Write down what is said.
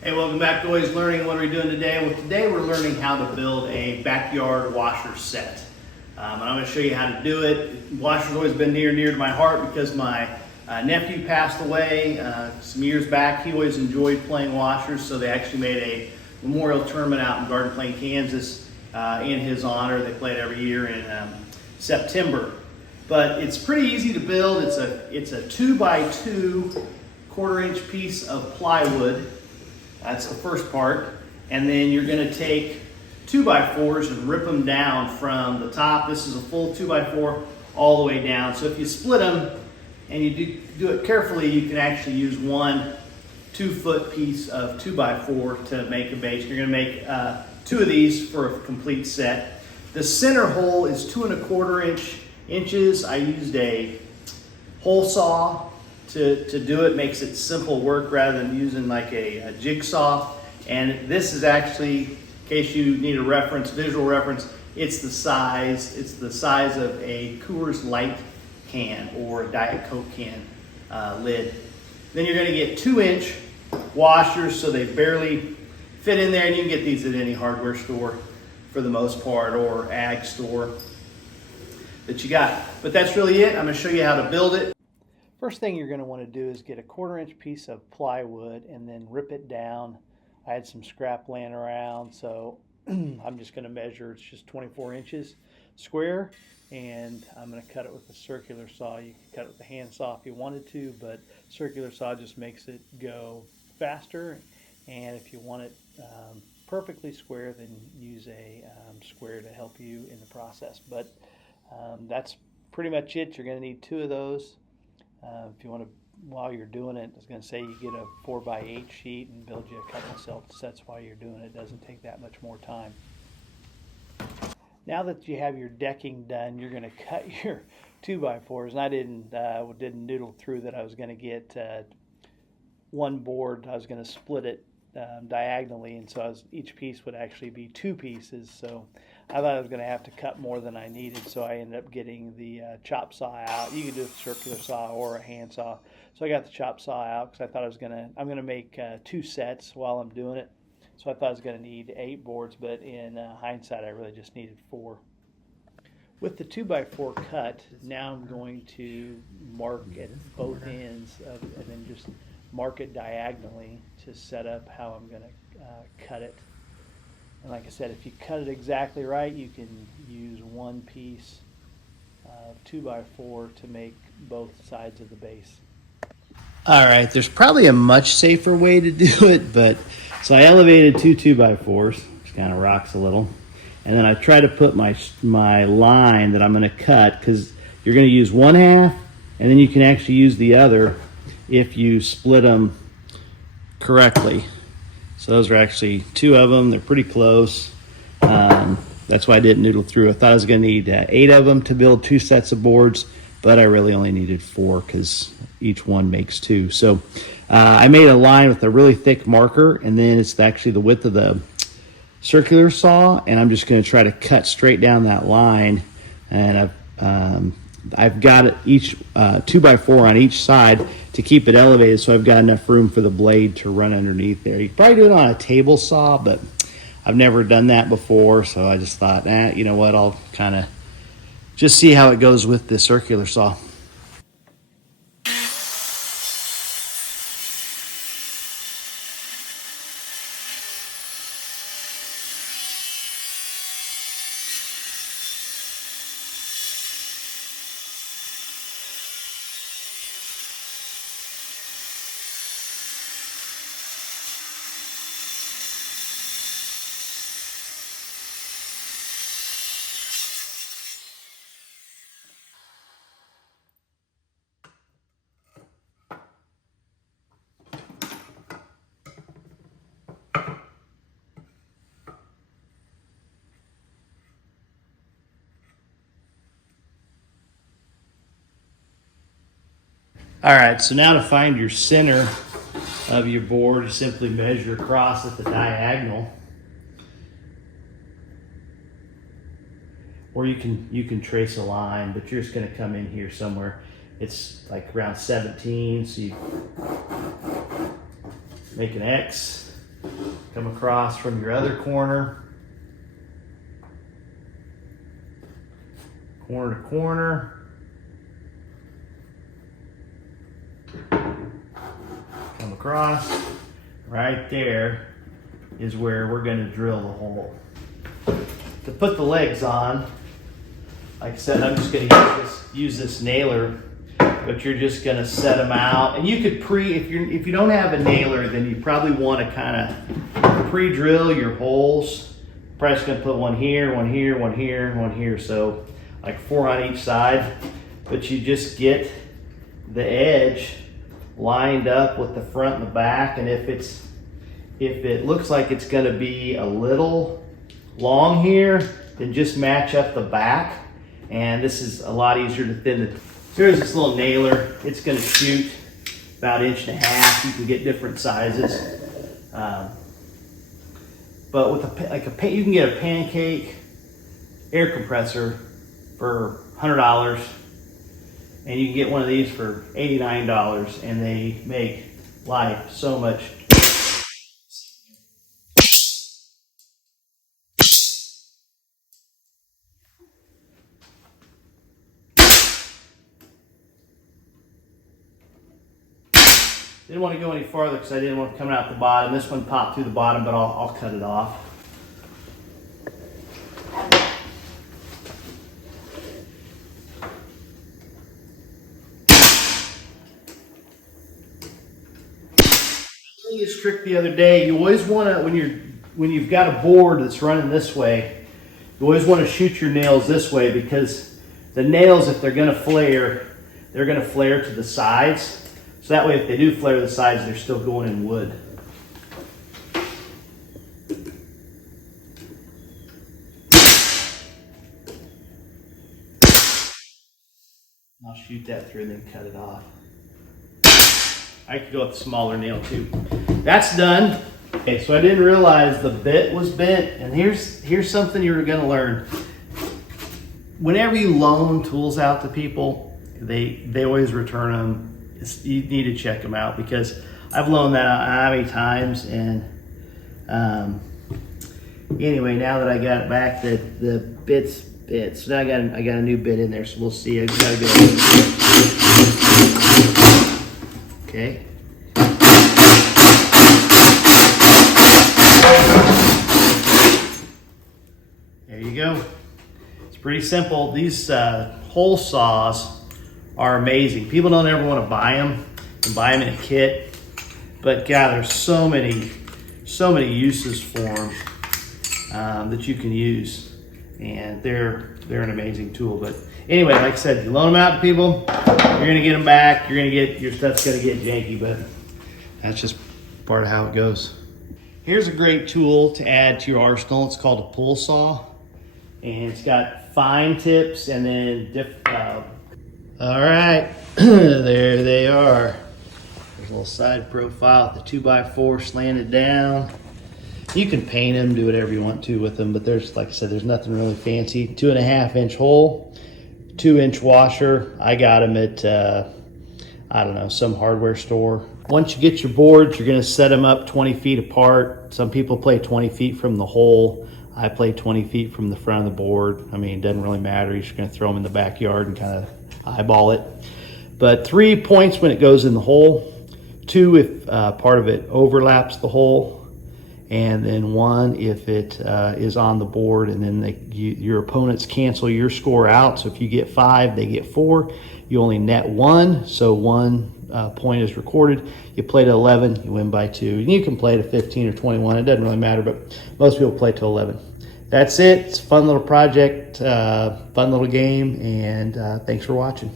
Hey, welcome back to Always Learning. What are we doing today? Well, today we're learning how to build a backyard washer set. And I'm going to show you how to do it. Washer's always been near and dear to my heart because my nephew passed away some years back. He always enjoyed playing washers, so they actually made a memorial tournament out in Garden Plain, Kansas in his honor. They play it every year in September. But it's pretty easy to build. It's a 2x2 1/4-inch piece of plywood. That's the first part. And then you're going to take 2x4s and rip them down from the top. This is a full 2x4 all the way down. So if you split them and you do it carefully, you can actually use one 2-foot piece of 2x4 to make a base. You're going to make 2 of these for a complete set. The center hole is 2 1/4 inches. I used a hole saw to do it. Makes it simple work rather than using like a jigsaw. And this is actually, in case you need a reference, visual reference, it's the size of a Coors Light can or a Diet Coke can lid. Then you're going to get 2-inch washers so they barely fit in there, and you can get these at any hardware store for the most part or ag store that you got. But that's really it. I'm going to show you how to build it. First thing you're going to want to do is get a 1/4-inch piece of plywood and then rip it down. I had some scrap laying around, so I'm just going to measure. It's just 24 inches square, and I'm going to cut it with a circular saw. You can cut it with a hand saw if you wanted to, but circular saw just makes it go faster. And if you want it perfectly square, then use a square to help you in the process. But that's pretty much it. You're going to need 2 of those. If you want to, while you're doing it, I was going to say you get a 4x8 sheet and build you a couple sets while you're doing it. It doesn't take that much more time. Now that you have your decking done, you're going to cut your 2x4s. And I didn't noodle through that I was going to get one board. I was going to split it diagonally, and so each piece would actually be 2 pieces. So I thought I was going to have to cut more than I needed, so I ended up getting the chop saw out. You can do a circular saw or a hand saw. So I got the chop saw out because I thought I'm going to make 2 sets while I'm doing it. So I thought I was going to need 8 boards, but in hindsight, I really just needed 4. With the 2x4 cut, now I'm going to mark at both ends and then just mark it diagonally to set up how I'm going to cut it. And like I said, if you cut it exactly right, you can use one piece of 2x4 to make both sides of the base. All right, there's probably a much safer way to do it, but so I elevated 2 2x4s, which kind of rocks a little, and then I try to put my line that I'm going to cut, because you're going to use one half, and then you can actually use the other if you split them correctly. So those are actually 2 of them. They're pretty close. That's why I didn't noodle through. I thought I was going to need 8 of them to build 2 sets of boards, but I really only needed 4 because each one makes 2. So I made a line with a really thick marker, and then it's actually the width of the circular saw, and I'm just going to try to cut straight down that line. And I've got it each 2x4 on each side to keep it elevated, so I've got enough room for the blade to run underneath there. You can probably do it on a table saw, but I've never done that before, so I just thought, you know what, I'll kind of just see how it goes with the circular saw. All right, so now to find your center of your board, you simply measure across at the diagonal. Or you can trace a line, but you're just going to come in here somewhere. It's like around 17, so you make an X, Come across from your other corner. Corner to corner. Come across. Right there is where we're going to drill the hole. To put the legs on, like I said, I'm just going to use this nailer, but you're just going to set them out. And you could if you don't have a nailer, then you probably want to kind of pre-drill your holes. Probably just going to put one here, one here, one here, one here. So like 4 on each side, but you just get the edge lined up with the front and the back. And if it looks like it's going to be a little long here, then just match up the back. And this is a lot easier to thin the. So here's this little nailer. It's going to shoot about 1.5 inches. You can get different sizes, but with you can get a pancake air compressor for $100, and you can get one of these for $89, and they make life so much. Didn't want to go any farther because I didn't want it coming out the bottom. This one popped through the bottom, but I'll cut it off. I learned this trick the other day. You always want to, when you've got a board that's running this way, you always want to shoot your nails this way, because the nails, if they're going to flare, they're going to flare to the sides. So that way, if they do flare the sides, they're still going in wood. I'll shoot that through and then cut it off. I could go with a smaller nail too. That's done. Okay, so I didn't realize the bit was bent, and here's something you're going to learn. Whenever you loan tools out to people, they always return them. You need to check them out, because I've loaned that out how many times, and anyway, now that I got it back, the bit's bit. So now I got a new bit in there, so we'll see. I just gotta go. Okay. There you go. It's pretty simple. These hole saws are amazing. People don't ever want to buy them and buy them in a kit, but God, there's so many uses for them that you can use, and they're an amazing tool. But anyway, like I said, you loan them out to people, you're gonna get them back. Your stuff's gonna get janky, but that's just part of how it goes. Here's a great tool to add to your arsenal. It's called a pull saw, and it's got fine tips and then all right, there they are. There's a little side profile with the 2x4 slanted down. You can paint them, do whatever you want to with them, but there's, like I said, there's nothing really fancy. 2.5 inch hole, 2 inch washer. I got them at, I don't know, some hardware store. Once you get your boards, you're gonna set them up 20 feet apart. Some people play 20 feet from the hole. I play 20 feet from the front of the board. I mean, it doesn't really matter. You're just gonna throw them in the backyard and kind of eyeball it. But 3 points when it goes in the hole, 2 if part of it overlaps the hole, and then 1 if it is on the board, and then your opponents cancel your score out. So if you get 5, they get 4. You only net 1, so 1 point is recorded. You play to 11, you win by 2. And you can play to 15 or 21, it doesn't really matter, but most people play to 11. That's it. It's a fun little project, fun little game, and thanks for watching.